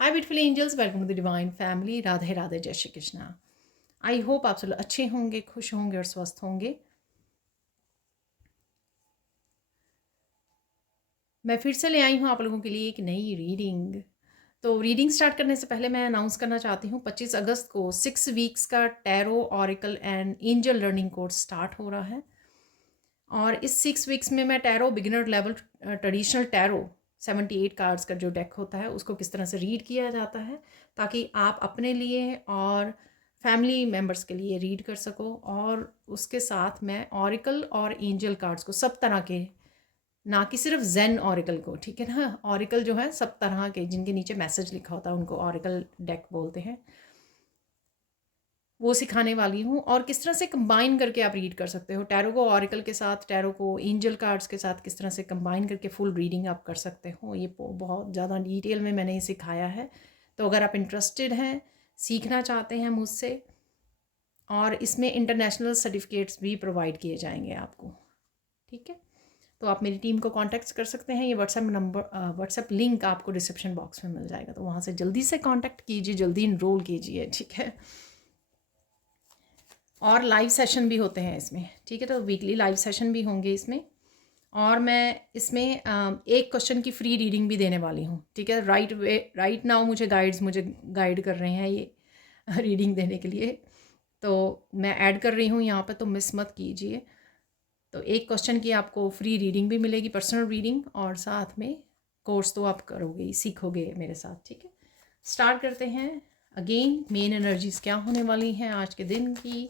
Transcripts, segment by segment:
Hi beautiful angels, welcome to the divine family. Radhe Radhe, जय Shri Krishna. I hope आप सब अच्छे होंगे, खुश होंगे और स्वस्थ होंगे। मैं फिर से ले आई हूँ आप लोगों के लिए एक नई रीडिंग। तो रीडिंग स्टार्ट करने से पहले मैं अनाउंस करना चाहती हूँ 25 अगस्त को 6 वीक्स का tarot, oracle and angel learning course start हो रहा है। और इस 6 वीक्स में मैं tarot beginner level traditional tarot 78 cards का जो डेक होता है उसको किस तरह से रीड किया जाता है, ताकि आप अपने लिए और फैमिली मेम्बर्स के लिए रीड कर सको। और उसके साथ मैं ऑरिकल और एंजल कार्ड्स को सब तरह के, ना कि सिर्फ जेन ऑरिकल को, ठीक है ना, ऑरिकल जो है सब तरह के जिनके नीचे मैसेज लिखा होता है उनको ऑरिकल डेक बोलते हैं, वो सिखाने वाली हूँ। और किस तरह से कंबाइन करके आप रीड कर सकते हो टैरो को ऑरिकल के साथ, टैरो को एंजल कार्ड्स के साथ, किस तरह से कंबाइन करके फुल रीडिंग आप कर सकते हो। ये बहुत ज़्यादा डिटेल में मैंने ये सिखाया है। तो अगर आप इंटरेस्टेड हैं, सीखना चाहते हैं मुझसे, और इसमें इंटरनेशनल सर्टिफिकेट्स भी प्रोवाइड किए जाएंगे आपको, ठीक है। तो आप मेरी टीम को कॉन्टैक्ट कर सकते हैं। ये व्हाट्सएप नंबर, व्हाट्सएप लिंक आपको डिस्क्रिप्शन बॉक्स में मिल जाएगा, तो वहाँ से जल्दी से कॉन्टैक्ट कीजिए, जल्दी इनरोल कीजिए, ठीक है। और लाइव सेशन भी होते हैं इसमें, ठीक है। तो वीकली लाइव सेशन भी होंगे इसमें। और मैं इसमें एक क्वेश्चन की फ्री रीडिंग भी देने वाली हूँ, ठीक है। राइट नाउ मुझे गाइड कर रहे हैं ये रीडिंग देने के लिए, तो मैं ऐड कर रही हूँ यहाँ पर, तो मिस मत कीजिए। तो एक क्वेश्चन की आपको फ्री रीडिंग भी मिलेगी, पर्सनल रीडिंग, और साथ में कोर्स तो आप करोगे ही, सीखोगे मेरे साथ, ठीक है। स्टार्ट करते हैं। अगेन मेन एनर्जीज क्या होने वाली हैं आज के दिन की।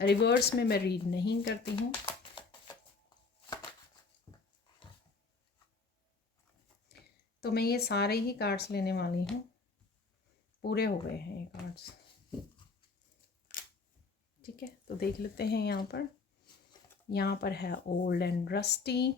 रिवर्स में मैं रीड नहीं करती हूँ, तो मैं ये सारे ही कार्ड्स लेने वाली हूँ। पूरे हो गए हैं ये कार्ड्स, ठीक है। तो देख लेते हैं। यहाँ पर है ओल्ड एंड रस्टी,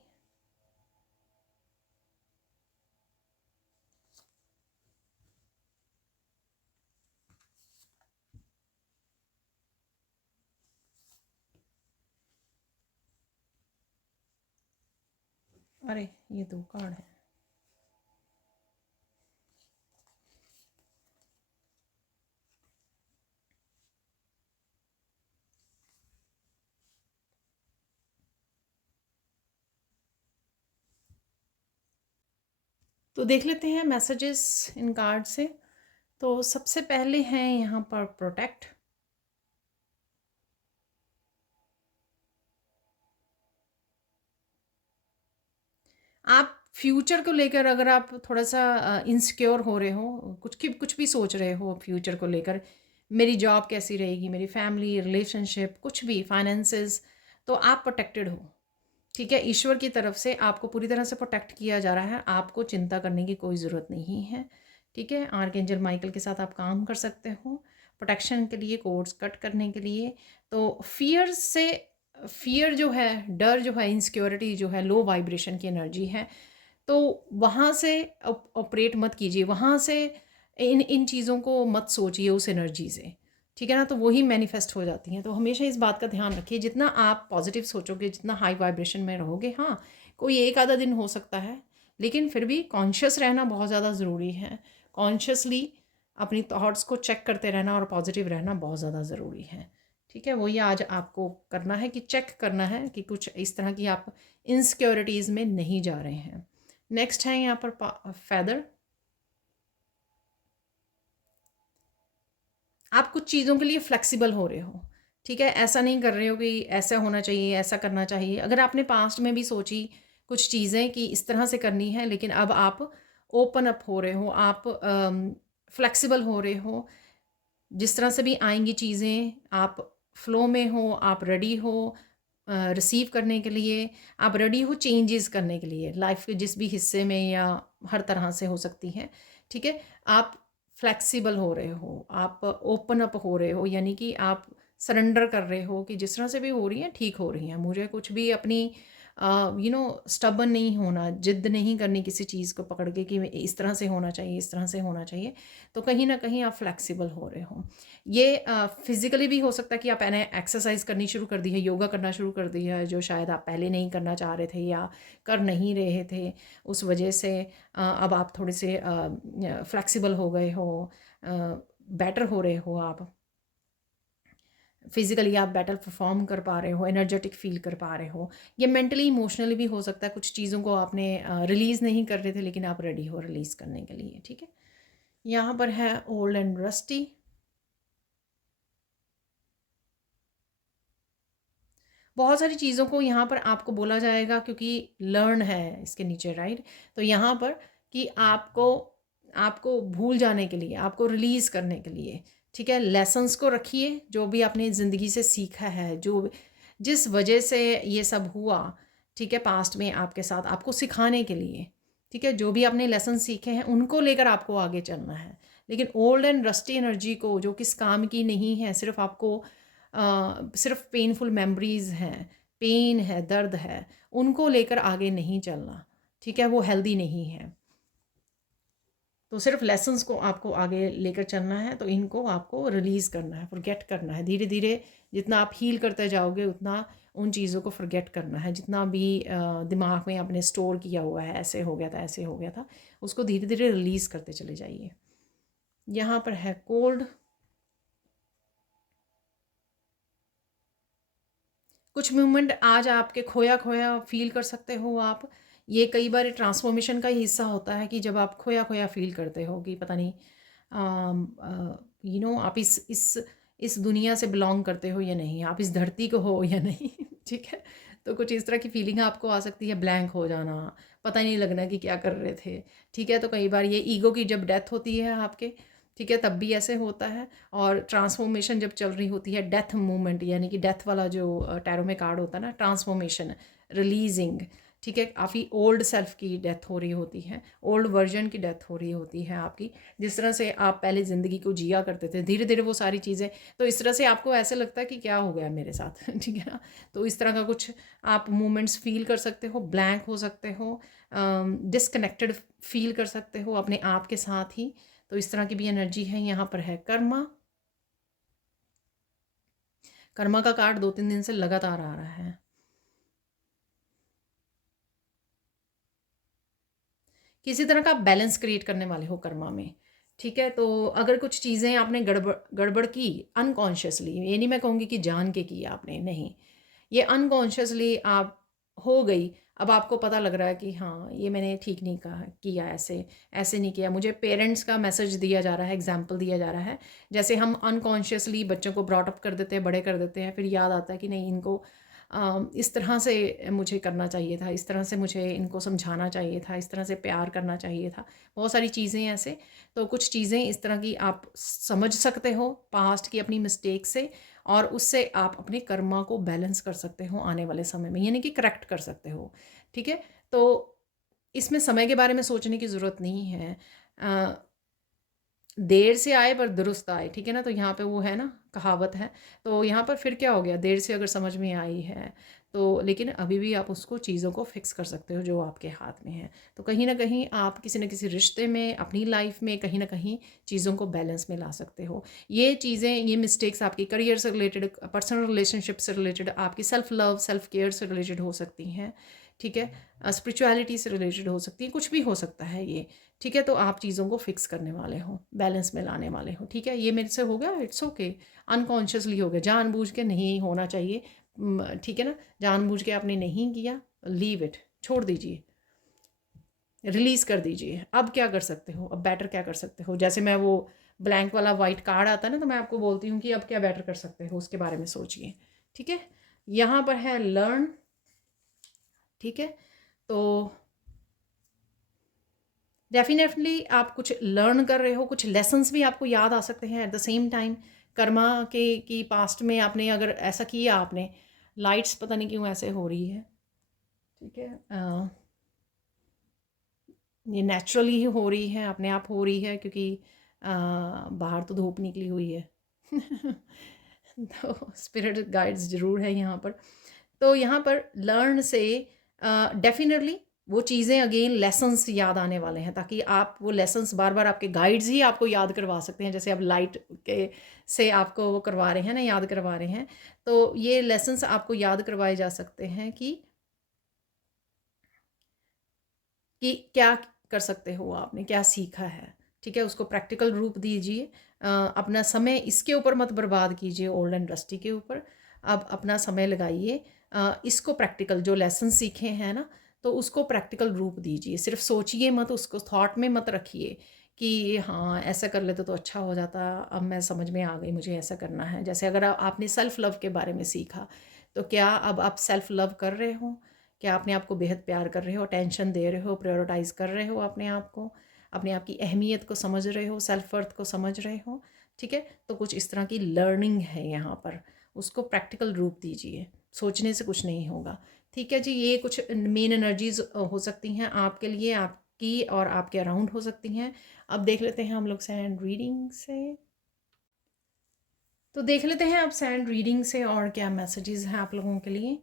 अरे ये दो कार्ड है। तो देख लेते हैं मैसेजेस इन कार्ड से। तो सबसे पहले हैं यहाँ पर प्रोटेक्ट। आप फ्यूचर को लेकर अगर आप थोड़ा सा इनसिक्योर हो रहे हो, कुछ भी सोच रहे हो फ्यूचर को लेकर, मेरी जॉब कैसी रहेगी, मेरी फैमिली, रिलेशनशिप, कुछ भी, फाइनेंसेस, तो आप प्रोटेक्टेड हो, ठीक है। ईश्वर की तरफ से आपको पूरी तरह से प्रोटेक्ट किया जा रहा है, आपको चिंता करने की कोई ज़रूरत नहीं है, ठीक है। आर्कएंजल माइकल के साथ आप काम कर सकते हो प्रोटेक्शन के लिए, कोड्स कट करने के लिए। तो फियर जो है, डर जो है, इनसिक्योरिटी जो है, लो वाइब्रेशन की एनर्जी है, तो वहाँ से ऑपरेट मत कीजिए, वहाँ से इन इन चीज़ों को मत सोचिए उस एनर्जी से, ठीक है ना। तो वही मैनिफेस्ट हो जाती हैं। तो हमेशा इस बात का ध्यान रखिए, जितना आप पॉजिटिव सोचोगे, जितना हाई वाइब्रेशन में रहोगे, हाँ कोई एक आधा दिन हो सकता है, लेकिन फिर भी कॉन्शियस रहना बहुत ज़्यादा ज़रूरी है। कॉन्शियसली अपनी थॉट्स को चेक करते रहना और पॉजिटिव रहना बहुत ज़्यादा ज़रूरी है, ठीक है। वही आज आपको करना है कि चेक करना है कि कुछ इस तरह की आप इनसिक्योरिटीज़ में नहीं जा रहे हैं। नेक्स्ट है यहाँ पर फेदर। आप कुछ चीज़ों के लिए फ्लेक्सिबल हो रहे हो, ठीक है। ऐसा नहीं कर रहे हो कि ऐसा होना चाहिए, ऐसा करना चाहिए। अगर आपने पास्ट में भी सोची कुछ चीज़ें कि इस तरह से करनी है, लेकिन अब आप ओपन अप हो रहे हो, आप फ्लेक्सिबल हो रहे हो, जिस तरह से भी आएंगी चीज़ें, आप फ्लो में हो, आप रेडी हो रिसीव करने के लिए, आप रेडी हो चेंजेस करने के लिए लाइफ के जिस भी हिस्से में, या हर तरह से हो सकती हैं, ठीक है। आप फ्लेक्सिबल हो रहे हो, आप ओपन अप हो रहे हो, यानी कि आप सरेंडर कर रहे हो कि जिस तरह से भी हो रही हैं ठीक हो रही हैं। मुझे कुछ भी अपनी स्टबर्न नहीं होना, जिद नहीं करनी किसी चीज़ को पकड़ के कि इस तरह से होना चाहिए, इस तरह से होना चाहिए। तो कहीं ना कहीं आप फ्लेक्सिबल हो रहे हो। ये फिजिकली भी हो सकता है कि आप एक्सरसाइज करनी शुरू कर दी है, योगा करना शुरू कर दिया है, जो शायद आप पहले नहीं करना चाह रहे थे या कर नहीं रहे थे, उस वजह से अब आप थोड़े से फ्लेक्सिबल हो गए हो, बेटर हो रहे हो आप, फिजिकली आप बेटर परफॉर्म कर पा रहे हो, एनर्जेटिक फील कर पा रहे हो। ये मेंटली इमोशनली भी हो सकता है, कुछ चीज़ों को आपने रिलीज़ नहीं कर रहे थे लेकिन आप रेडी हो रिलीज़ करने के लिए। ठीक है, यहाँ पर है ओल्ड एंड रस्टी। बहुत सारी चीज़ों को यहाँ पर आपको बोला जाएगा क्योंकि लर्न है इसके नीचे, राइट। तो यहाँ पर कि आपको आपको भूल जाने के लिए, आपको रिलीज़ करने के लिए, ठीक है, लेसन्स को रखिए जो भी आपने ज़िंदगी से सीखा है, जो जिस वजह से ये सब हुआ, ठीक है, पास्ट में आपके साथ, आपको सिखाने के लिए, ठीक है, जो भी आपने लेसन सीखे हैं उनको लेकर आपको आगे चलना है। लेकिन ओल्ड एंड रस्टी एनर्जी को, जो किस काम की नहीं है, सिर्फ आपको सिर्फ पेनफुल मेमोरीज हैं, पेन है, दर्द है, उनको लेकर आगे नहीं चलना, ठीक है, वो हेल्दी नहीं है। तो सिर्फ लेसन्स को आपको आगे लेकर चलना है, तो इनको आपको रिलीज़ करना है, फॉरगेट करना है। धीरे धीरे जितना आप हील करते जाओगे उतना उन चीज़ों को फॉरगेट करना है, जितना भी दिमाग में आपने स्टोर किया हुआ है, ऐसे हो गया था, ऐसे हो गया था, उसको धीरे धीरे रिलीज़ करते चले जाइए। यहाँ पर है कोल्ड। कुछ मोमेंट आज आपके खोया खोया फील कर सकते हो आप। ये कई बार ट्रांसफॉर्मेशन का ही हिस्सा होता है कि जब आप खोया खोया फील करते हो कि पता नहीं आप इस दुनिया से बिलोंग करते हो या नहीं, आप इस धरती को हो या नहीं। ठीक है, तो कुछ इस तरह की फीलिंग आपको आ सकती है, ब्लैंक हो जाना, पता नहीं लगना कि क्या कर रहे थे। ठीक है, तो कई बार ये ईगो की जब डेथ होती है आपके, ठीक है, तब भी ऐसे होता है। और ट्रांसफॉर्मेशन जब चल रही होती है, डेथ मूवमेंट, यानी कि डेथ वाला जो टैरो में कार्ड होता है ना, ट्रांसफॉर्मेशन, रिलीजिंग, ठीक है, काफ़ी ओल्ड सेल्फ की डेथ हो रही होती है, ओल्ड वर्जन की डेथ हो रही होती है आपकी। जिस तरह से आप पहले ज़िंदगी को जिया करते थे, धीरे धीरे वो सारी चीज़ें, तो इस तरह से आपको ऐसे लगता है कि क्या हो गया मेरे साथ। ठीक है ना, तो इस तरह का कुछ आप मोमेंट्स फील कर सकते हो, ब्लैंक हो सकते हो, डिसकनेक्टेड फील कर सकते हो अपने आप के साथ ही। तो इस तरह की भी एनर्जी है। यहाँ पर है कर्मा। कर्मा का कार्ड 2-3 दिन से लगातार आ रहा है। किसी तरह का बैलेंस क्रिएट करने वाले हो कर्मा में। ठीक है, तो अगर कुछ चीज़ें आपने गड़बड़ गड़बड़ की अनकॉन्शियसली, ये नहीं मैं कहूँगी कि जान के की आपने, नहीं, ये अनकॉन्शियसली आप हो गई। अब आपको पता लग रहा है कि हाँ, ये मैंने ठीक नहीं कहा किया, ऐसे ऐसे नहीं किया। मुझे पेरेंट्स का मैसेज दिया जा रहा है, एग्जाम्पल दिया जा रहा है। जैसे हम अनकॉन्शियसली बच्चों को ब्रॉट अप कर देते हैं, बड़े कर देते हैं, फिर याद आता है कि नहीं, इनको इस तरह से मुझे करना चाहिए था, इस तरह से मुझे इनको समझाना चाहिए था, इस तरह से प्यार करना चाहिए था। बहुत सारी चीज़ें ऐसे, तो कुछ चीज़ें इस तरह की आप समझ सकते हो पास्ट की अपनी मिस्टेक से, और उससे आप अपने कर्मा को बैलेंस कर सकते हो आने वाले समय में, यानी कि करेक्ट कर सकते हो। ठीक है, तो इसमें समय के बारे में सोचने की ज़रूरत नहीं है। देर से आए पर दुरुस्त आए, ठीक है ना, तो यहाँ पे वो है ना, कहावत है। तो यहाँ पर फिर क्या हो गया, देर से अगर समझ में आई है तो, लेकिन अभी भी आप उसको चीज़ों को फिक्स कर सकते हो जो आपके हाथ में है। तो कहीं ना कहीं आप किसी न किसी रिश्ते में, अपनी लाइफ में कहीं ना कहीं चीज़ों को बैलेंस में ला सकते हो। ये चीज़ें, ये मिस्टेक्स आपकी करियर से रिलेटेड, पर्सनल रिलेशनशिप से रिलेटेड, आपकी सेल्फ लव, सेल्फ केयर से रिलेटेड हो सकती हैं। ठीक है, स्पिरिचुअलिटी से रिलेटेड हो सकती है, कुछ भी हो सकता है ये। ठीक है, तो आप चीज़ों को फिक्स करने वाले हो, बैलेंस में लाने वाले हो। ठीक है, ये मेरे से हो गया, इट्स ओके, अनकॉन्शियसली हो गया, जानबूझ के नहीं होना चाहिए। ठीक है ना, जानबूझ के आपने नहीं किया, लीव इट, छोड़ दीजिए, रिलीज़ कर दीजिए। अब क्या कर सकते हो, अब बेटर क्या कर सकते हो। जैसे मैं वो ब्लैंक वाला वाइट कार्ड आता है ना, तो मैं आपको बोलती हूँ कि अब क्या बेटर कर सकते हो, उसके बारे में सोचिए। ठीक है, यहाँ पर है लर्न। ठीक है, तो डेफिनेटली आप कुछ लर्न कर रहे हो, कुछ लेसन्स भी आपको याद आ सकते हैं at the same time. Karma के की पास्ट में आपने अगर ऐसा किया, आपने लाइट्स पता नहीं क्यों ऐसे हो रही है। ठीक है, ये नेचुरली ही हो रही है, अपने आप हो रही है, क्योंकि बाहर तो धूप निकली हुई है। तो स्पिरिट गाइड्स ज़रूर है यहाँ पर। तो यहाँ पर लर्न से डेफिनेटली वो चीज़ें अगेन लेसन्स याद आने वाले हैं, ताकि आप वो लेसन्स बार बार आपके गाइड्स ही आपको याद करवा सकते हैं। जैसे अब लाइट के से आपको वो करवा रहे हैं ना, याद करवा रहे हैं, तो ये लेसन्स आपको याद करवाए जा सकते हैं कि क्या कर सकते हो, आपने क्या सीखा है। ठीक है, उसको प्रैक्टिकल रूप दीजिए। अपना समय इसके ऊपर मत बर्बाद कीजिए, ओल्ड एंड रस्टी के ऊपर। अब अपना समय लगाइए, इसको प्रैक्टिकल जो लेसन सीखे हैं ना, तो उसको प्रैक्टिकल रूप दीजिए। सिर्फ सोचिए मत, उसको थॉट में मत रखिए कि हाँ ऐसा कर लेते तो अच्छा हो जाता, अब मैं समझ में आ गई मुझे ऐसा करना है। जैसे अगर आपने सेल्फ़ लव के बारे में सीखा, तो क्या अब आप सेल्फ़ लव कर रहे हो? क्या अपने आप को बेहद प्यार कर रहे हो, अटेंशन दे रहे हो, प्रायोरिटाइज़ कर रहे हो अपने आप को, अपने आप की अहमियत को समझ रहे हो, सेल्फ वर्थ को समझ रहे हो? ठीक है, तो कुछ इस तरह की लर्निंग है यहाँ पर, उसको प्रैक्टिकल रूप दीजिए। सोचने से कुछ नहीं होगा। ठीक है जी, ये कुछ मेन एनर्जीज हो सकती हैं आपके लिए, आपकी और आपके अराउंड हो सकती हैं। अब देख लेते हैं हम लोग सैंड रीडिंग से। तो देख लेते हैं अब सैंड रीडिंग से और क्या मैसेजेस हैं आप लोगों के लिए।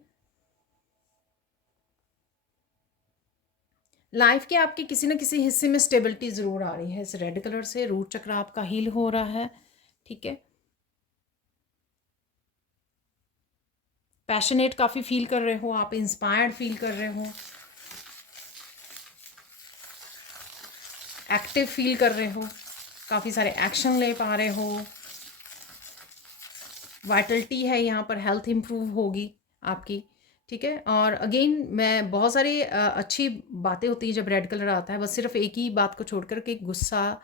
लाइफ के आपके किसी न किसी हिस्से में स्टेबिलिटी ज़रूर आ रही है। इस रेड कलर से रूट चक्र आपका हील हो रहा है। ठीक है, पैशनेट काफ़ी फील कर रहे हो आप, इंस्पायर्ड फील कर रहे हो, एक्टिव फील कर रहे हो, काफ़ी सारे एक्शन ले पा रहे हो, वाइटलिटी है यहाँ पर, हेल्थ इम्प्रूव होगी आपकी। ठीक है, और अगेन मैं बहुत सारी अच्छी बातें होती हैं जब रेड कलर आता है। बस सिर्फ एक ही बात को छोड़ कर के गुस्सा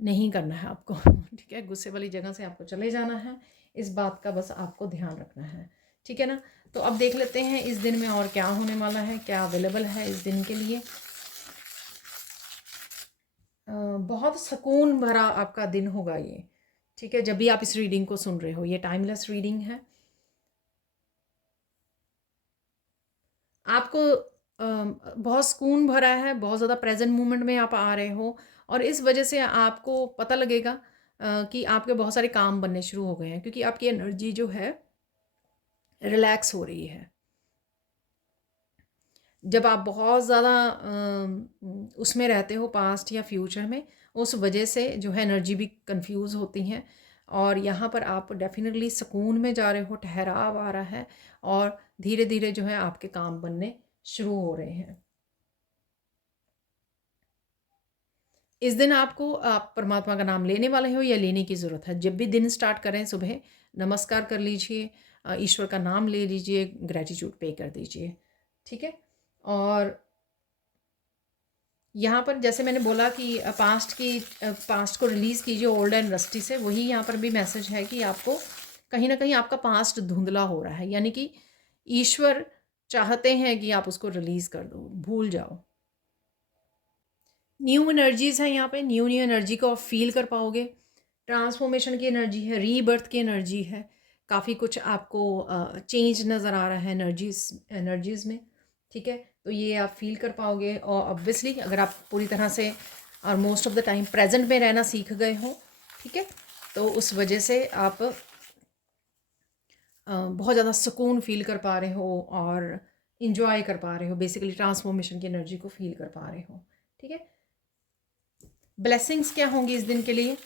नहीं करना है आपको। ठीक है, गुस्से वाली जगह से आपको चले जाना है। इस बात का बस आपको ध्यान रखना है। ठीक है ना, तो अब देख लेते हैं इस दिन में और क्या होने वाला है, क्या अवेलेबल है इस दिन के लिए। बहुत सुकून भरा आपका दिन होगा ये। ठीक है, जब भी आप इस रीडिंग को सुन रहे हो, ये टाइमलेस रीडिंग है। आपको बहुत सुकून भरा है, बहुत ज़्यादा प्रेजेंट मोमेंट में आप आ रहे हो, और इस वजह से आपको पता लगेगा कि आपके बहुत सारे काम बनने शुरू हो गए हैं, क्योंकि आपकी एनर्जी जो है रिलैक्स हो रही है। जब आप बहुत ज़्यादा उसमें रहते हो पास्ट या फ्यूचर में, उस वजह से जो है एनर्जी भी कंफ्यूज होती हैं, और यहाँ पर आप डेफिनेटली सुकून में जा रहे हो, ठहराव आ रहा है, और धीरे धीरे जो है आपके काम बनने शुरू हो रहे हैं। इस दिन आपको आप परमात्मा का नाम लेने वाले हो या लेने की ज़रूरत है। जब भी दिन स्टार्ट करें सुबह नमस्कार कर लीजिए, ईश्वर का नाम ले लीजिए, ग्रैटिट्यूड पे कर दीजिए। ठीक है, और यहाँ पर जैसे मैंने बोला कि पास्ट को रिलीज़ कीजिए ओल्ड एंड रस्टी से, वही यहाँ पर भी मैसेज है कि आपको कहीं ना कहीं आपका पास्ट धुंधला हो रहा है, यानी कि ईश्वर चाहते हैं कि आप उसको रिलीज़ कर दो, भूल जाओ। न्यू एनर्जीज़ हैं यहाँ पे, न्यू न्यू एनर्जी को आप फील कर पाओगे। ट्रांसफॉर्मेशन की एनर्जी है, रीबर्थ की एनर्जी है, काफ़ी कुछ आपको चेंज नज़र आ रहा है एनर्जीज़ में। ठीक है, तो ये आप फील कर पाओगे, और ऑब्वियसली अगर आप पूरी तरह से और most of the time present में रहना सीख गए हो, ठीक है, तो उस वजह से आप बहुत ज़्यादा सुकून फील कर पा रहे हो और इंजॉय कर पा रहे हो, बेसिकली ट्रांसफॉर्मेशन की एनर्जी को फील कर पा रहे हो। ठीक है, ब्लेसिंग्स क्या होंगी इस दिन के लिए?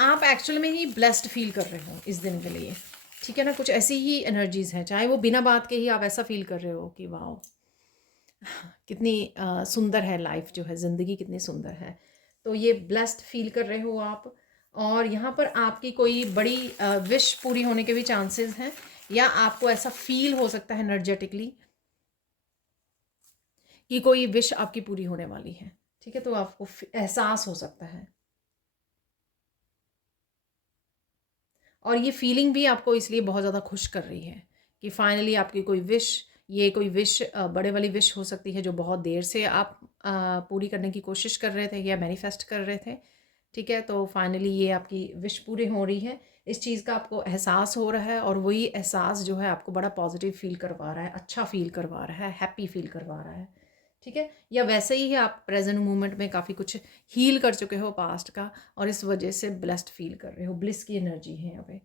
आप एक्चुअल में ही ब्लेस्ड फील कर रहे हो इस दिन के लिए। ठीक है ना, कुछ ऐसी ही एनर्जीज हैं, चाहे वो बिना बात के ही आप ऐसा फील कर रहे हो कि वाह कितनी सुंदर है लाइफ, जो है ज़िंदगी कितनी सुंदर है। तो ये ब्लेस्ड फील कर रहे हो आप, और यहाँ पर आपकी कोई बड़ी विश पूरी होने के भी चांसेस हैं, या आपको ऐसा फील हो सकता है एनर्जेटिकली कि कोई विश आपकी पूरी होने वाली है। ठीक है, तो आपको एहसास हो सकता है, और ये फीलिंग भी आपको इसलिए बहुत ज़्यादा खुश कर रही है कि फाइनली आपकी कोई विश, ये कोई विश बड़े वाली विश हो सकती है जो बहुत देर से आप पूरी करने की कोशिश कर रहे थे या मैनिफेस्ट कर रहे थे। ठीक है, तो फाइनली ये आपकी विश पूरी हो रही है, इस चीज़ का आपको एहसास हो रहा है, और वही एहसास जो है आपको बड़ा पॉजिटिव फील करवा रहा है, अच्छा फील करवा रहा है, हैप्पी फील करवा रहा है। ठीक है, या वैसे ही है आप प्रेजेंट मोमेंट में काफ़ी कुछ हील कर चुके हो पास्ट का, और इस वजह से ब्लेस्ड फील कर रहे हो, ब्लिस की एनर्जी है यहाँ पे।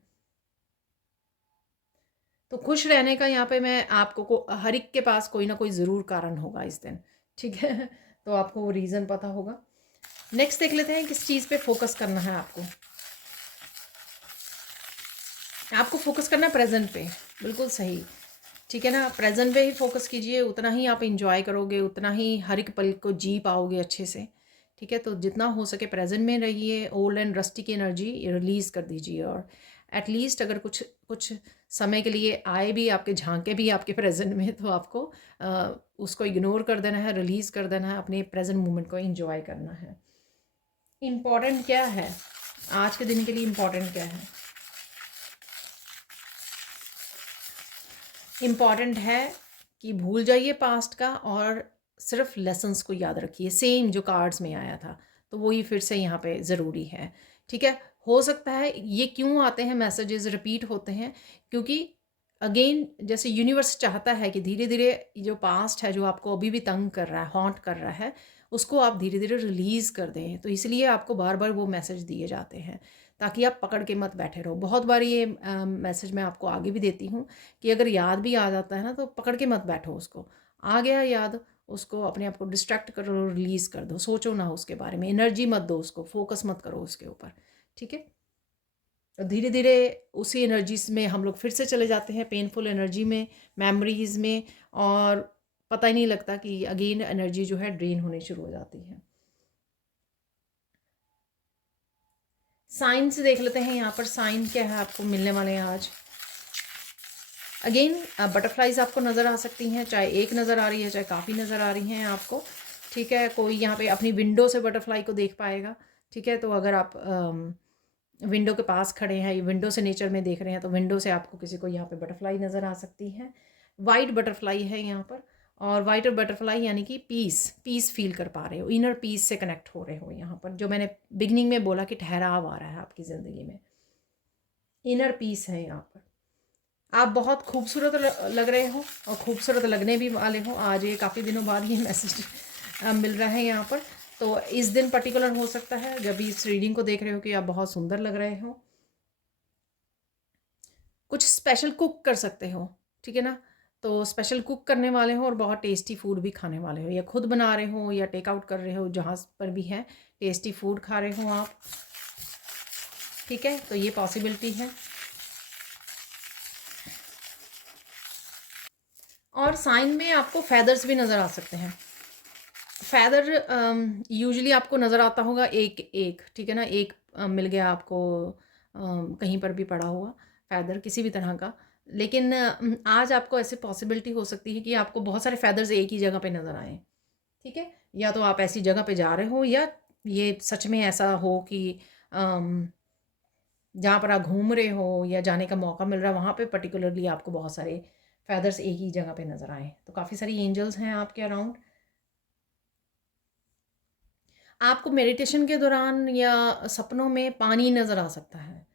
तो खुश रहने का यहाँ पे मैं आपको हर एक के पास कोई ना कोई ज़रूर कारण होगा इस दिन, ठीक है। तो आपको वो रीज़न पता होगा। नेक्स्ट देख लेते हैं किस चीज़ पे फोकस करना है आपको। आपको फोकस करना है प्रेजेंट पे, बिल्कुल सही, ठीक है ना। प्रेजेंट पे ही फोकस कीजिए, उतना ही आप इंजॉय करोगे, उतना ही हर एक पल को जी पाओगे अच्छे से, ठीक है। तो जितना हो सके प्रेजेंट में रहिए, ओल्ड एंड रस्टी की एनर्जी रिलीज़ कर दीजिए, और एटलीस्ट अगर कुछ कुछ समय के लिए आए भी आपके, झांके भी आपके प्रेजेंट में, तो आपको उसको इग्नोर कर देना है, रिलीज़ कर देना है, अपने प्रेजेंट मोमेंट को इंजॉय करना है। इम्पॉर्टेंट क्या है आज के दिन के लिए? इम्पॉर्टेंट क्या है? इम्पॉर्टेंट है कि भूल जाइए पास्ट का और सिर्फ लेसन्स को याद रखिए, सेम जो कार्ड्स में आया था, तो वही फिर से यहाँ पे ज़रूरी है, ठीक है। हो सकता है ये क्यों आते हैं मैसेजेस, रिपीट होते हैं, क्योंकि अगेन जैसे यूनिवर्स चाहता है कि धीरे धीरे जो पास्ट है, जो आपको अभी भी तंग कर रहा है, हॉन्ट कर रहा है, उसको आप धीरे धीरे रिलीज़ कर दें। तो इसलिए आपको बार बार वो मैसेज दिए जाते हैं, ताकि आप पकड़ के मत बैठे रहो। बहुत बार ये मैसेज मैं आपको आगे भी देती हूँ कि अगर याद भी आ जाता है ना, तो पकड़ के मत बैठो उसको। आ गया याद, उसको अपने आप को डिस्ट्रैक्ट करो, रिलीज़ कर दो, सोचो ना उसके बारे में, एनर्जी मत दो उसको, फोकस मत करो उसके ऊपर, ठीक है। और धीरे धीरे उसी एनर्जीज में हम लोग फिर से चले जाते हैं, पेनफुल एनर्जी में, मेमोरीज में, और पता ही नहीं लगता कि अगेन एनर्जी जो है ड्रेन होने शुरू हो जाती है। साइंस देख लेते हैं यहाँ पर, साइन क्या है आपको मिलने वाले हैं आज। अगेन बटरफ्लाइज आपको नज़र आ सकती हैं, चाहे एक नज़र आ रही है, चाहे काफ़ी नज़र आ रही हैं आपको, ठीक है। कोई यहाँ पे अपनी विंडो से बटरफ्लाई को देख पाएगा, ठीक है। तो अगर आप विंडो के पास खड़े हैं, विंडो से नेचर में देख रहे हैं, तो विंडो से आपको किसी को यहाँ पे बटरफ्लाई नज़र आ सकती है। वाइट बटरफ्लाई है यहाँ पर, और वाइट बटरफ्लाई यानी कि पीस, पीस फील कर पा रहे हो, इनर पीस से कनेक्ट हो रहे हो यहाँ पर, जो मैंने बिगनिंग में बोला कि ठहराव आ रहा है आपकी ज़िंदगी में, इनर पीस है यहाँ पर। आप बहुत खूबसूरत लग रहे हो, और खूबसूरत लगने भी वाले हो आज, ये काफ़ी दिनों बाद ये मैसेज मिल रहा है यहाँ पर। तो इस दिन पर्टिकुलर हो सकता है जब इस रीडिंग को देख रहे हो कि आप बहुत सुंदर लग रहे हो, कुछ स्पेशल कुक कर सकते हो, ठीक है ना। तो स्पेशल कुक करने वाले हो और बहुत टेस्टी फूड भी खाने वाले हो, या खुद बना रहे हो या टेक आउट कर रहे हो, जहाँ पर भी है टेस्टी फूड खा रहे हो आप, ठीक है। तो ये पॉसिबिलिटी है। और साइन में आपको फेदर्स भी नज़र आ सकते हैं। फेदर यूजुअली आपको नज़र आता होगा एक एक, ठीक है ना, एक मिल गया आपको कहीं पर भी पड़ा हुआ फेदर किसी भी तरह का। लेकिन आज आपको ऐसे पॉसिबिलिटी हो सकती है कि आपको बहुत सारे फेदर्स एक ही जगह पे नज़र आए, ठीक है। या तो आप ऐसी जगह पे जा रहे हो, या ये सच में ऐसा हो कि जहाँ पर आप घूम रहे हो या जाने का मौका मिल रहा है, वहाँ पे पर्टिकुलरली आपको बहुत सारे फेदर्स एक ही जगह पे नज़र आए। तो काफ़ी सारी एंजल्स हैं आपके अराउंड। आपको मेडिटेशन के दौरान या सपनों में पानी नज़र आ सकता है,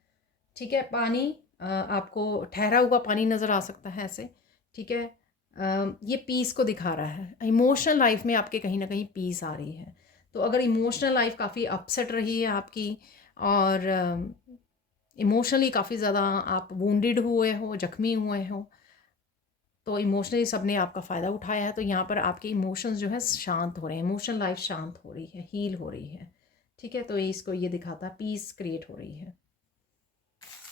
ठीक है। पानी आपको ठहरा हुआ पानी नज़र आ सकता है ऐसे, ठीक है। ये पीस को दिखा रहा है, इमोशनल लाइफ में आपके कहीं ना कहीं पीस आ रही है। तो अगर इमोशनल लाइफ काफ़ी अपसेट रही है आपकी, और इमोशनली काफ़ी ज़्यादा आप वुंडेड हुए हो, जख्मी हुए हो, तो इमोशनली सब ने आपका फ़ायदा उठाया है, तो यहाँ पर आपके इमोशंस जो है शांत हो रहे हैं, इमोशनल लाइफ शांत हो रही है, हील हो रही है, ठीक है। तो इसको ये दिखाता है पीस क्रिएट हो रही है।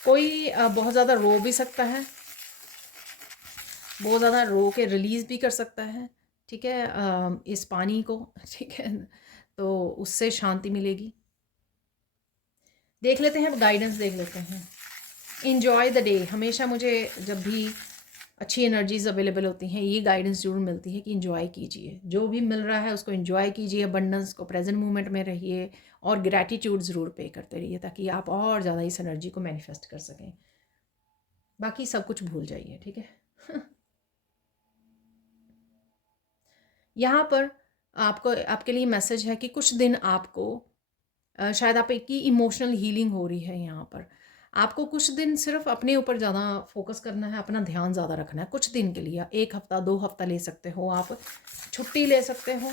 कोई बहुत ज़्यादा रो भी सकता है, बहुत ज़्यादा रो के रिलीज़ भी कर सकता है, ठीक है, इस पानी को, ठीक है। तो उससे शांति मिलेगी। देख लेते हैं, अब गाइडेंस देख लेते हैं। इन्जॉय द डे, हमेशा मुझे जब भी अच्छी एनर्जीज अवेलेबल होती हैं, ये गाइडेंस ज़रूर मिलती है कि इन्जॉय कीजिए, जो भी मिल रहा है उसको इन्जॉय कीजिए, अबंडेंस को, प्रेजेंट मोमेंट में रहिए, और ग्रैटिट्यूड ज़रूर पे करते रहिए, ताकि आप और ज़्यादा इस एनर्जी को मैनिफेस्ट कर सकें। बाकी सब कुछ भूल जाइए, ठीक है। यहाँ पर आपको, आपके लिए मैसेज है कि कुछ दिन आपको शायद आपकी इमोशनल हीलिंग हो रही है यहाँ पर। आपको कुछ दिन सिर्फ अपने ऊपर ज़्यादा फोकस करना है, अपना ध्यान ज़्यादा रखना है कुछ दिन के लिए। 1 हफ्ता 2 हफ्ता ले सकते हो आप, छुट्टी ले सकते हो,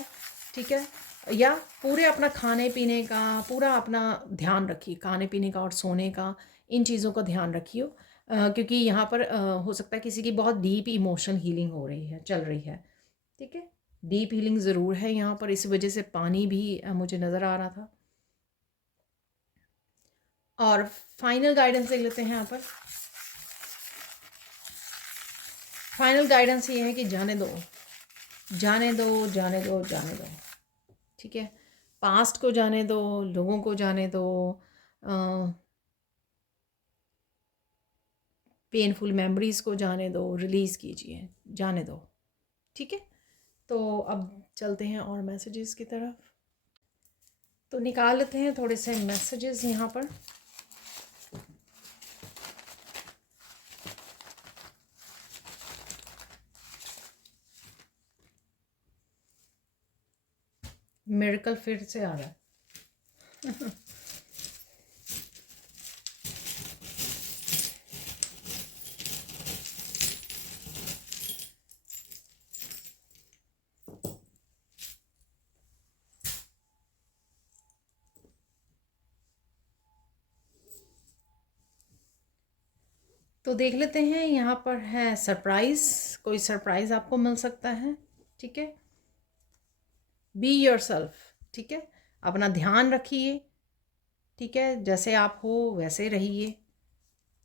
ठीक है। या पूरे अपना खाने पीने का पूरा अपना ध्यान रखिए, खाने पीने का और सोने का, इन चीज़ों का ध्यान रखिए। क्योंकि यहाँ पर हो सकता है किसी की बहुत डीप इमोशनल हीलिंग हो रही है, चल रही है। ठीक है, डीप हीलिंग ज़रूर है यहाँ पर, इस वजह से पानी भी मुझे नज़र आ रहा था। और फाइनल गाइडेंस देख लेते हैं यहाँ पर। फाइनल गाइडेंस ये है कि जाने दो, जाने दो, जाने दो, जाने दो। ठीक है, पास्ट को जाने दो, लोगों को जाने दो, पेनफुल मेमोरीज़ को जाने दो, रिलीज़ कीजिए, जाने दो। ठीक है, तो अब चलते हैं और मैसेजेस की तरफ। तो निकाल लेते हैं थोड़े से मैसेजेस यहाँ पर। मिरेकल फिर से आ रहा है। तो देख लेते हैं, यहाँ पर है सरप्राइज़, कोई सरप्राइज़ आपको मिल सकता है। ठीक है, बी योरसेल्फ। ठीक है, अपना ध्यान रखिए। ठीक है, जैसे आप हो वैसे रहिए।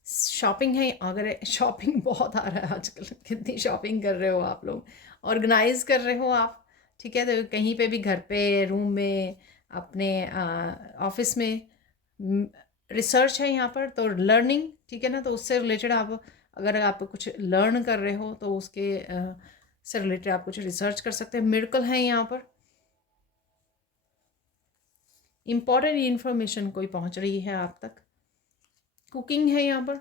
शॉपिंग है, अगर शॉपिंग बहुत आ रहा है आजकल, कितनी शॉपिंग कर रहे हो आप लोग, ऑर्गेनाइज कर रहे हो आप। ठीक है, तो कहीं पे भी, घर पे, रूम में, अपने ऑफिस में रिसर्च है यहाँ पर, तो लर्निंग। ठीक है ना, तो उससे रिलेटेड आप, अगर आप कुछ लर्न कर रहे हो तो उसके से रिलेटेड आप कुछ रिसर्च कर सकते हैं। मिरेकल है यहाँ पर, इम्पॉर्टेंट इन्फॉर्मेशन कोई पहुँच रही है आप तक। कुकिंग है यहाँ पर।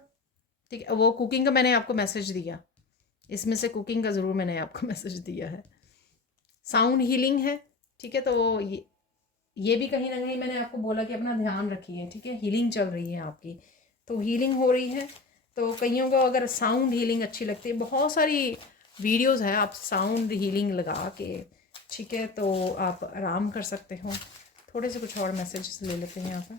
ठीक है, वो कुकिंग का मैंने आपको मैसेज दिया, इसमें से कुकिंग का ज़रूर मैंने आपको मैसेज दिया है। साउंड हीलिंग है। ठीक है, तो ये भी कहीं ना कहीं मैंने आपको बोला कि अपना ध्यान रखिए। ठीक है, हीलिंग चल रही है आपकी, तो हीलिंग हो रही है। तो कईयों को अगर साउंड हीलिंग अच्छी लगती है, बहुत सारी वीडियोस है, आप साउंड हीलिंग लगा के, ठीक है, तो आप आराम कर सकते हो। थोड़े से कुछ और मैसेजेस ले लेते हैं यहाँ पर।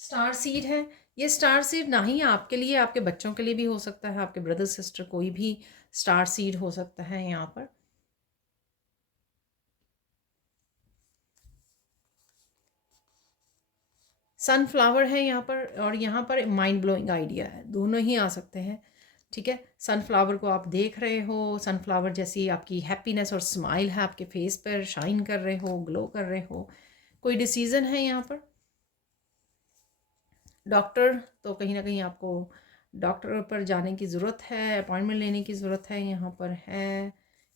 स्टार सीड है। ये स्टार सीड ना ही आपके लिए, आपके बच्चों के लिए भी हो सकता है, आपके ब्रदर सिस्टर, कोई भी स्टार सीड हो सकता है यहाँ पर। सनफ्लावर है यहाँ पर, और यहाँ पर माइंड ब्लोइंग आइडिया है, दोनों ही आ सकते हैं। ठीक है, सनफ्लावर को आप देख रहे हो, सनफ्लावर जैसी आपकी हैप्पीनेस और स्माइल है, आपके फेस पर शाइन कर रहे हो, ग्लो कर रहे हो। कोई डिसीज़न है यहाँ पर। डॉक्टर, तो कहीं ना कहीं आपको डॉक्टर पर जाने की ज़रूरत है, अपॉइंटमेंट लेने की ज़रूरत है यहाँ पर है।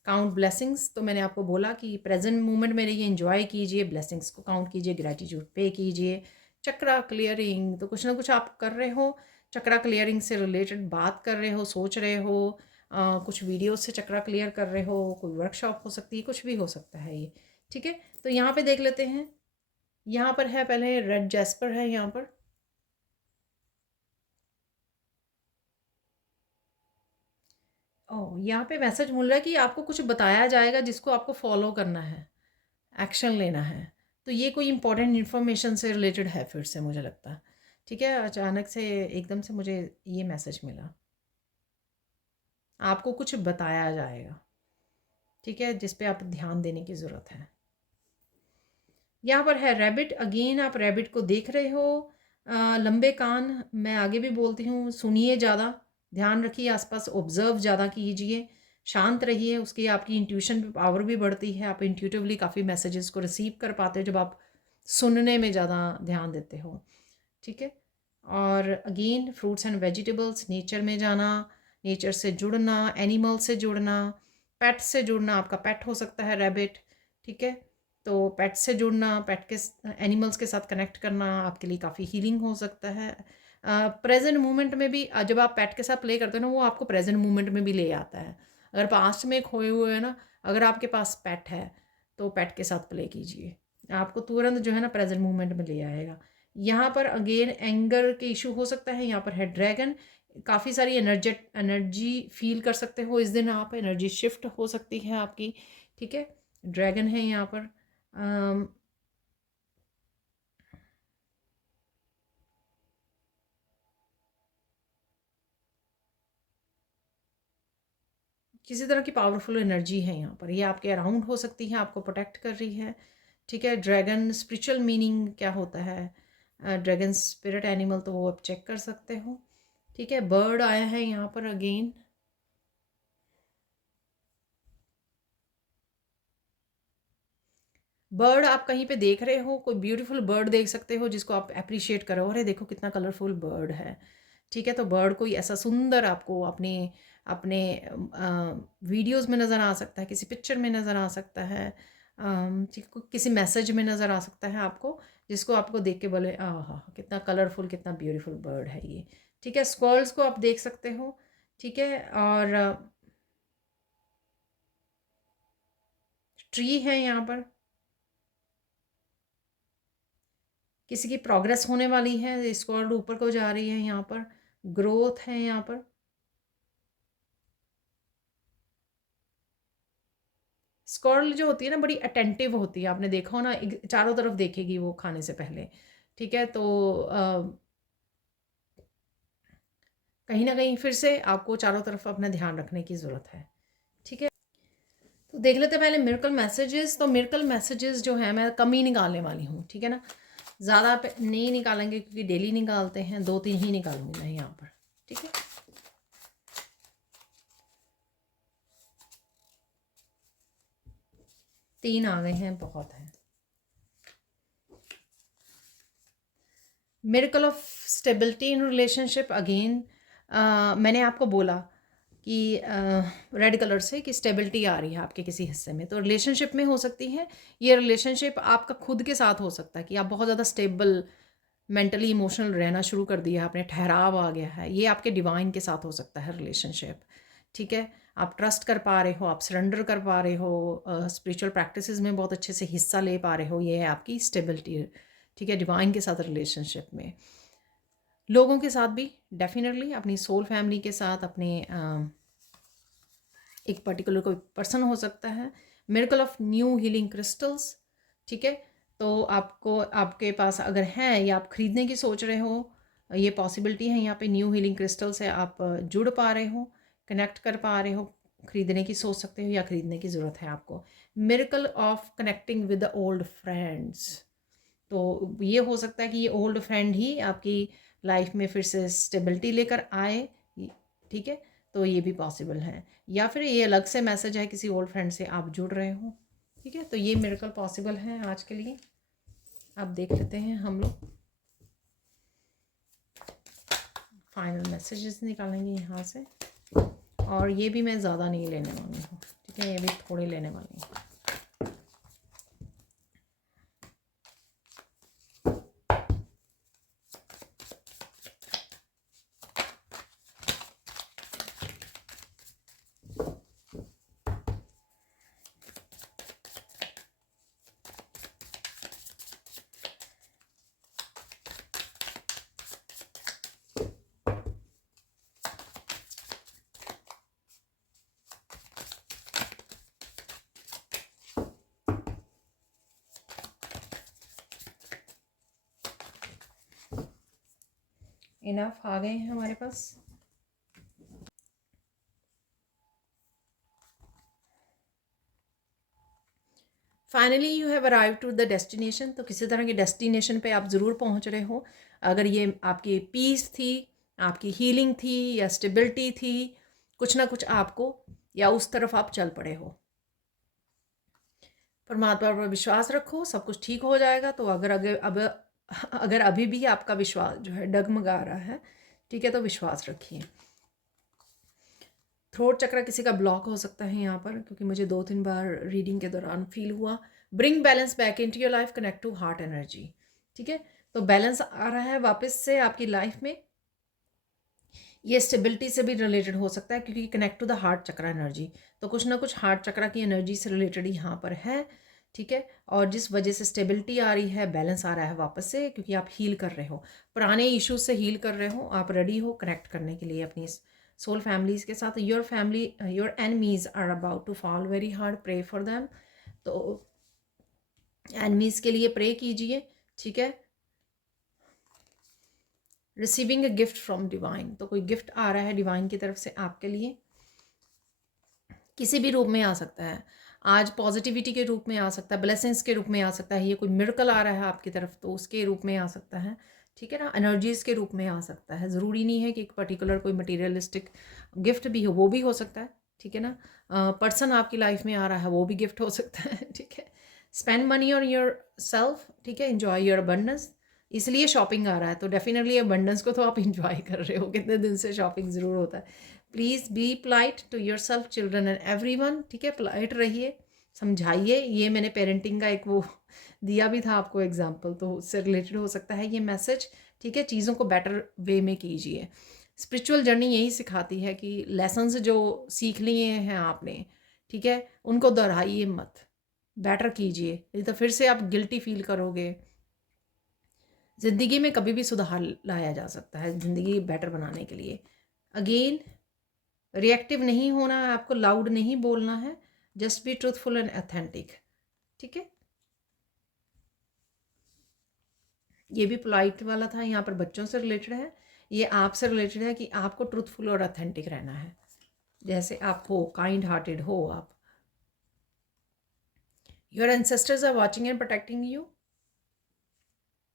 काउंट ब्लेसिंग्स, तो मैंने आपको बोला कि प्रेजेंट मोमेंट में रहिए, एंजॉय कीजिए, ब्लेसिंग्स को काउंट कीजिए, ग्रैटिट्यूड पे कीजिए। चक्रा क्लियरिंग, तो कुछ ना कुछ आप कर रहे हो, चक्रा क्लियरिंग से रिलेटेड बात कर रहे हो, सोच रहे हो, कुछ वीडियो से चक्रा क्लियर कर रहे हो, कोई वर्कशॉप हो सकती है, कुछ भी हो सकता है ये। ठीक है, तो यहाँ पे देख लेते हैं। यहाँ पर है, पहले रेड जैस्पर है यहाँ पर। ओह! यहाँ पे मैसेज मिल रहा है कि आपको कुछ बताया जाएगा जिसको आपको फ़ॉलो करना है, एक्शन लेना है। तो ये कोई इम्पोर्टेंट इन्फॉर्मेशन से रिलेटेड है फिर से, मुझे लगता है। ठीक है, अचानक से एकदम से मुझे ये मैसेज मिला। आपको कुछ बताया जाएगा, ठीक है, जिस पे आप ध्यान देने की ज़रूरत है। यहाँ पर है रैबिट, अगेन आप रैबिट को देख रहे हो। लंबे कान, मैं आगे भी बोलती हूँ, सुनिए ज़्यादा, ध्यान रखिए, आसपास ऑब्जर्व ज़्यादा कीजिए, शांत रहिए, उसकी आपकी इंट्यूशन पावर भी बढ़ती है, आप इंट्यूटिवली काफ़ी मैसेजेस को रिसीव कर पाते हो जब आप सुनने में ज़्यादा ध्यान देते हो। ठीक है, और again fruits and vegetables, nature में जाना, नेचर से जुड़ना, एनिमल से जुड़ना, पेट से जुड़ना, आपका पेट हो सकता है रैबिट। ठीक है, तो पेट से जुड़ना, पेट के एनिमल्स के साथ कनेक्ट करना आपके लिए काफ़ी हीलिंग हो सकता है। प्रेजेंट मोमेंट में भी जब आप पेट के साथ प्ले करते हो ना, वो आपको प्रेजेंट मोमेंट में भी ले आता है। अगर पास्ट में खोए हुए है ना, अगर आपके पास पेट है तो पेट के साथ प्ले कीजिए, आपको तुरंत जो है ना प्रेजेंट मोमेंट में ले आएगा। यहाँ पर अगेन एंगर के इशू हो सकता है। यहाँ पर है ड्रैगन, काफ़ी सारी एनर्जी फील कर सकते हो इस दिन आप, एनर्जी शिफ्ट हो सकती है आपकी। ठीक है, ड्रैगन है यहाँ पर। किसी तरह की पावरफुल एनर्जी है यहाँ पर, ये आपके अराउंड हो सकती है, आपको प्रोटेक्ट कर रही है। ठीक है, ड्रैगन स्पिरिचुअल मीनिंग क्या होता है, ड्रैगन स्पिरिट एनिमल, तो वो आप चेक कर सकते हो। ठीक है, बर्ड आया है यहाँ पर अगेन। बर्ड आप कहीं पे देख रहे हो, कोई ब्यूटीफुल बर्ड देख सकते हो जिसको आप अप्रिशिएट करो, अरे देखो कितना कलरफुल बर्ड है। ठीक है, तो बर्ड कोई ऐसा सुंदर आपको अपने अपने वीडियोस में नज़र आ सकता है, किसी पिक्चर में नज़र आ सकता है, ठीक, किसी मैसेज में नज़र आ सकता है आपको, जिसको आपको देख के बोले आहा कितना कलरफुल, कितना ब्यूटीफुल बर्ड है ये। ठीक है, स्क्वॉल्स को आप देख सकते हो। ठीक है, और ट्री है यहाँ पर, किसी की प्रोग्रेस होने वाली है, स्क्वॉल ऊपर को जा रही है यहाँ पर, ग्रोथ है यहाँ पर। स्क्वॉल जो होती है ना, बड़ी अटेंटिव होती है, आपने देखा हो ना, चारों तरफ देखेगी वो खाने से पहले। ठीक है, तो कहीं ना कहीं फिर से आपको चारों तरफ अपना ध्यान रखने की ज़रूरत है। ठीक है, तो देख लेते हैं पहले मिरेकल मैसेजेस। तो मिरेकल मैसेजेस जो है मैं कम ही निकालने वाली हूँ, ठीक है ना, ज़्यादा नहीं निकालेंगे क्योंकि डेली निकालते हैं, 2-3 ही निकालूंगी मैं यहाँ पर। ठीक है, तीन आ गए हैं, बहुत है। Miracle of stability in relationship again, मैंने आपको बोला कि रेड कलर से कि स्टेबिलिटी आ रही है आपके किसी हिस्से में, तो रिलेशनशिप में हो सकती है ये रिलेशनशिप, आपका खुद के साथ हो सकता है कि आप बहुत ज़्यादा स्टेबल मेंटली इमोशनल रहना शुरू कर दिया आपने, ठहराव आ गया है, ये आपके डिवाइन के साथ हो सकता है रिलेशनशिप। ठीक है, आप ट्रस्ट कर पा रहे हो, आप सरेंडर कर पा रहे हो, स्पिरिचुअल प्रैक्टिसेस में बहुत अच्छे से हिस्सा ले पा रहे हो, ये है आपकी स्टेबिलिटी। ठीक है, डिवाइन के साथ रिलेशनशिप में, लोगों के साथ भी डेफिनेटली, अपनी सोल फैमिली के साथ, अपने एक पर्टिकुलर कोई पर्सन हो सकता है। Miracle of new healing crystals. ठीक है, तो आपको, आपके पास अगर हैं या आप ख़रीदने की सोच रहे हो, ये पॉसिबिलिटी है यहाँ पे, न्यू हीलिंग क्रिस्टल से आप जुड़ पा रहे हो, कनेक्ट कर पा रहे हो, ख़रीदने की सोच सकते हो या ख़रीदने की ज़रूरत है आपको। Miracle of connecting with the old friends, तो ये हो सकता है कि ये ओल्ड फ्रेंड ही आपकी लाइफ में फिर से स्टेबिलिटी लेकर आए। ठीक है, तो ये भी पॉसिबल है, या फिर ये अलग से मैसेज है किसी ओल्ड फ्रेंड से आप जुड़ रहे हो। ठीक है, तो ये मिरेकल पॉसिबल है आज के लिए। अब देख लेते हैं हम लोग फाइनल मैसेजेस निकालेंगे यहाँ से, और ये भी मैं ज़्यादा नहीं लेने वाली हूँ। ठीक है, ये भी थोड़े लेने वाली हूँ। इनफ आ गए हैं हमारे पास। Finally you have arrive to the destination, तो किसी तरह की डेस्टिनेशन पे आप ज़रूर पहुंच रहे हो। अगर ये आपकी पीस थी, आपकी हीलिंग थी, या स्टेबिलिटी थी, कुछ ना कुछ आपको, या उस तरफ आप चल पड़े हो। परमात्मा पर विश्वास रखो, सब कुछ ठीक हो जाएगा। तो अगर अभी भी आपका विश्वास जो है डगमगा रहा है, ठीक है, तो विश्वास रखिए। थ्रोट चक्र किसी का ब्लॉक हो सकता है यहाँ पर, क्योंकि मुझे 2-3 बार रीडिंग के दौरान फील हुआ। Bring balance back into your life, connect to heart energy. ठीक है, तो बैलेंस आ रहा है वापस से आपकी लाइफ में, ये स्टेबिलिटी से भी रिलेटेड हो सकता है क्योंकि कनेक्ट टू द हार्ट चक्र एनर्जी, तो कुछ ना कुछ हार्ट चक्र की एनर्जी से रिलेटेड यहाँ पर है। ठीक है, और जिस वजह से स्टेबिलिटी आ रही है, बैलेंस आ रहा है वापस से, क्योंकि आप हील कर रहे हो, पुराने इश्यूज से हील कर रहे हो, आप रेडी हो कनेक्ट करने के लिए अपनी सोल फैमिलीज के साथ। Your family, your enemies are about to fall very hard, pray for them. तो एनिमीज के लिए प्रे कीजिए। ठीक है, receiving a gift from divine, तो कोई गिफ्ट आ रहा है डिवाइन की तरफ से आपके लिए। किसी भी रूप में आ सकता है। आज पॉजिटिविटी के रूप में आ सकता है, ब्लेसिंग्स के रूप में आ सकता है, ये कोई मिरेकल आ रहा है आपकी तरफ तो उसके रूप में आ सकता है, ठीक है ना? एनर्जीज़ के रूप में आ सकता है। ज़रूरी नहीं है कि एक पर्टिकुलर कोई मटेरियलिस्टिक गिफ्ट भी हो, वो भी हो सकता है, ठीक है ना? पर्सन आपकी लाइफ में आ रहा है, वो भी गिफ्ट हो सकता है, ठीक है? Spend money on your self, ठीक है? Enjoy your abundance. इसलिए शॉपिंग आ रहा है, तो डेफिनेटली अबंडेंस को तो आप एन्जॉय कर रहे हो, कितने दिन से शॉपिंग ज़रूर होता है। Please be polite to yourself, children and everyone, ठीक है? पोलाइट रहिए, समझाइए। ये मैंने पेरेंटिंग का एक वो दिया भी था आपको एग्जाम्पल, तो उससे रिलेटेड हो सकता है ये मैसेज, ठीक है? चीज़ों को बेटर वे में कीजिए। स्पिरिचुअल जर्नी यही सिखाती है कि लेसन्स जो सीख लिए हैं आपने, ठीक है, उनको दोहराइए मत, बेटर कीजिए, नहीं तो फिर से आप गिल्टी फील करोगे। ज़िंदगी में कभी भी सुधार लाया जा सकता है, ज़िंदगी बेटर बनाने के लिए। अगेन, रिएक्टिव नहीं होना है आपको, लाउड नहीं बोलना है, just be truthful and authentic, ठीक है? ये भी पोलाइट वाला था, यहाँ पर बच्चों से रिलेटेड है, ये आपसे रिलेटेड है कि आपको ट्रूथफुल और ऑथेंटिक रहना है, जैसे आप हो, काइंड हार्टेड हो आप। Your ancestors are watching and protecting you.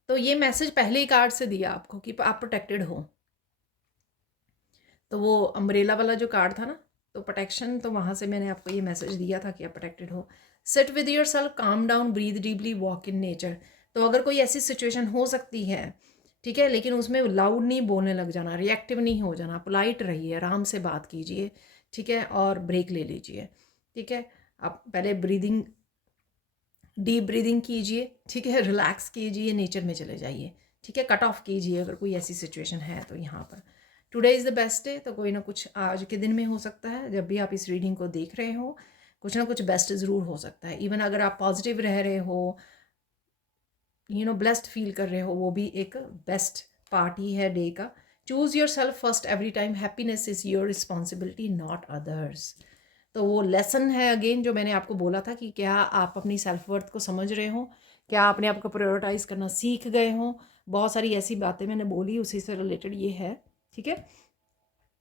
तो ये मैसेज पहले ही कार्ड से दिया आपको कि आप प्रोटेक्टेड हो। तो वो अम्ब्रेला वाला जो कार्ड था ना, तो प्रोटेक्शन, तो वहाँ से मैंने आपको ये मैसेज दिया था कि आप प्रोटेक्टेड हो। Sit with yourself, calm down, breathe deeply, walk in nature. तो अगर कोई ऐसी सिचुएशन हो सकती है, ठीक है, लेकिन उसमें लाउड नहीं बोलने लग जाना, रिएक्टिव नहीं हो जाना, पोलाइट रहिए, आराम से बात कीजिए, ठीक है, और ब्रेक ले लीजिए, ठीक है? आप पहले ब्रीदिंग, डीप ब्रीदिंग कीजिए, ठीक है, रिलैक्स कीजिए, नेचर में चले जाइए, ठीक है? कट ऑफ कीजिए अगर कोई ऐसी सिचुएशन है तो। यहाँ पर today is the best day, तो कोई ना कुछ आज के दिन में हो सकता है, जब भी आप इस रीडिंग को देख रहे हो कुछ ना कुछ बेस्ट ज़रूर हो सकता है। इवन अगर आप पॉजिटिव रह रहे हो, ब्लेस्ड फील कर रहे हो, वो भी एक बेस्ट पार्ट ही है डे का। Choose your self first every time, happiness is your responsibility not others. तो वो लेसन है अगेन जो मैंने आपको बोला था कि क्या आप अपनी सेल्फ वर्थ को समझ रहे हो, क्या आपने आपको प्रायोरिटाइज करना सीख गए हो। बहुत सारी ऐसी बातें मैंने बोली, उसी से रिलेटेड ये है, ठीक है?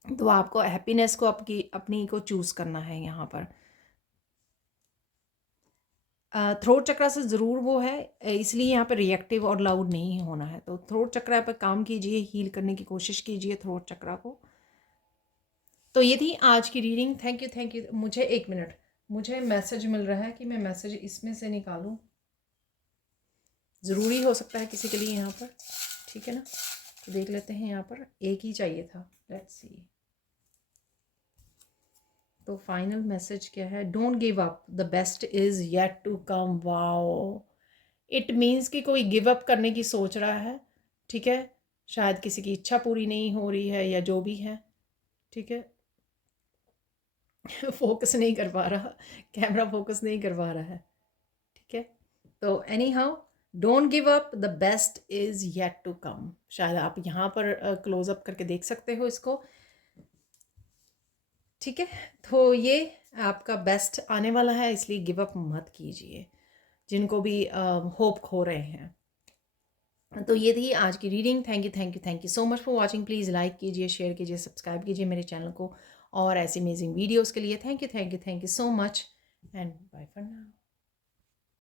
तो आपको हैप्पीनेस को आपकी अपनी को चूज़ करना है यहाँ पर। थ्रोट चक्रा से ज़रूर वो है, इसलिए यहाँ पर रिएक्टिव और लाउड नहीं होना है। तो थ्रोट चक्रा पर काम कीजिए, हील करने की कोशिश कीजिए थ्रोट चक्रा को। तो ये थी आज की reading. Thank you, thank you. मुझे एक मिनट, मुझे मैसेज मिल रहा है कि मैं मैसेज इसमें से निकालूं, ज़रूरी हो सकता है किसी के लिए यहाँ पर, ठीक है ना? तो देख लेते हैं, यहाँ पर एक ही चाहिए था, लेट्स सी। तो फाइनल मैसेज क्या है? Don't give up, the best is yet to come. Wow, it means कि कोई गिव अप करने की सोच रहा है, ठीक है? शायद किसी की इच्छा पूरी नहीं हो रही है या जो भी है, ठीक है? फोकस नहीं कर पा रहा, कैमरा फोकस नहीं कर पा रहा है, ठीक है? तो anyhow, don't give up, the best is yet to come. शायद आप यहाँ पर क्लोज अप करके देख सकते हो इसको, ठीक है? तो ये आपका बेस्ट आने वाला है, इसलिए गिव अप मत कीजिए, जिनको भी होप खो रहे हैं। तो ये थी आज की reading. Thank you, thank you, thank you so much for watching. Please like कीजिए, शेयर कीजिए, सब्सक्राइब कीजिए मेरे चैनल को, और ऐसी अमेजिंग वीडियोज़ के लिए thank you, thank you, thank you so much, and bye for now.